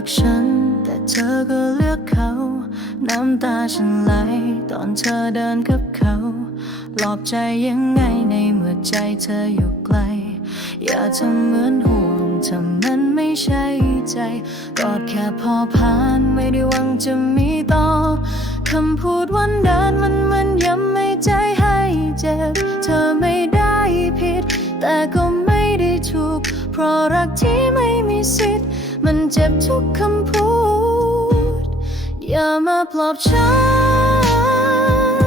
รักฉัน แต่เธอก็เลือกเขา น้ำตาฉันไหล ตอนเธอเดินกับเขาปลอบใจยังไงในเมื่อใจเธออยู่ไกล อย่าทำเหมือนห่วงถ้ามันไม่ใช่ใจ กอดแค่พอผ่านไม่ได้หวังจะมีต่อคำพูดวันเดินมันมันย้ำให้ใจให้เจ็บ เธอไม่ได้ผิด แต่ก็ไม่ได้ถูก เพราะรักที่ไม่มีสิทธิ์ มันเจ็บทุกคำพูด อย่ามาปลอบฉั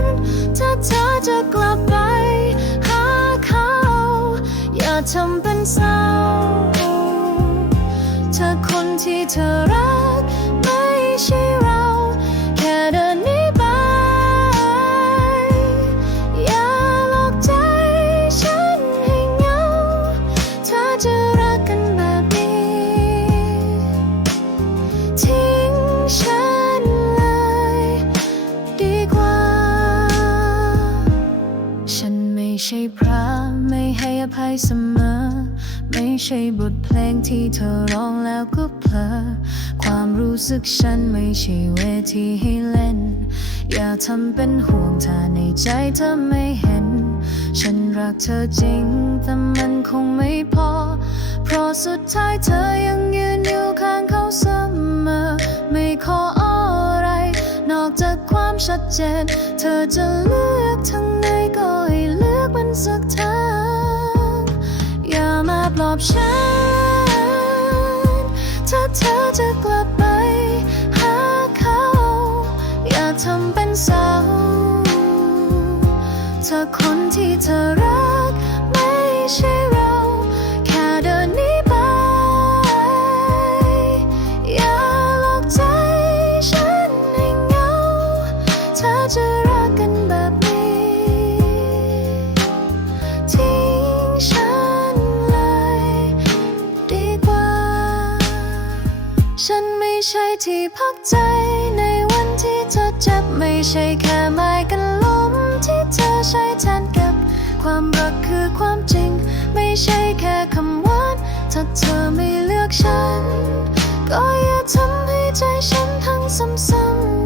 น ถ้าเธอจะกลับไป หาเขา อย่าทำเป็นเศร้า เธอคนที่เธอรัก ใช่พระไม่ให้อภัยเสมอ ไม่ใช่บทเพลงที่เธอร้องแล้วก็เพลอความรู้สึกฉันไม่ใช่เวทีให้เล่น อย่าทำเป็นห่วงถ้าในใจเธอไม่เห็น ฉันรักเธอจริง แต่มันคงไม่พอ เพราะสุดท้ายเธอยังยืนอยู่ข้างเขาเสมอ ไม่ขออะไร นอกจากความชัดเจน เธอจะเลือกทางไหนก็ อบฉัน ถ้าเธอจะกลับไป หาเขา อย่าทำเป็นเศร้าเธอคนที่เธอรัก ใช่ที่พักใจในวันที่เธอเจ็บไม่ใช่แค่ไม้กันล้มที่เธอใช้แทนกับความรักคือความจริง ไม่ใช่แค่คำหวานถ้าเธอไม่เลือกฉัน ก็อย่าทำให้ใจฉันทั้งซ้ำๆ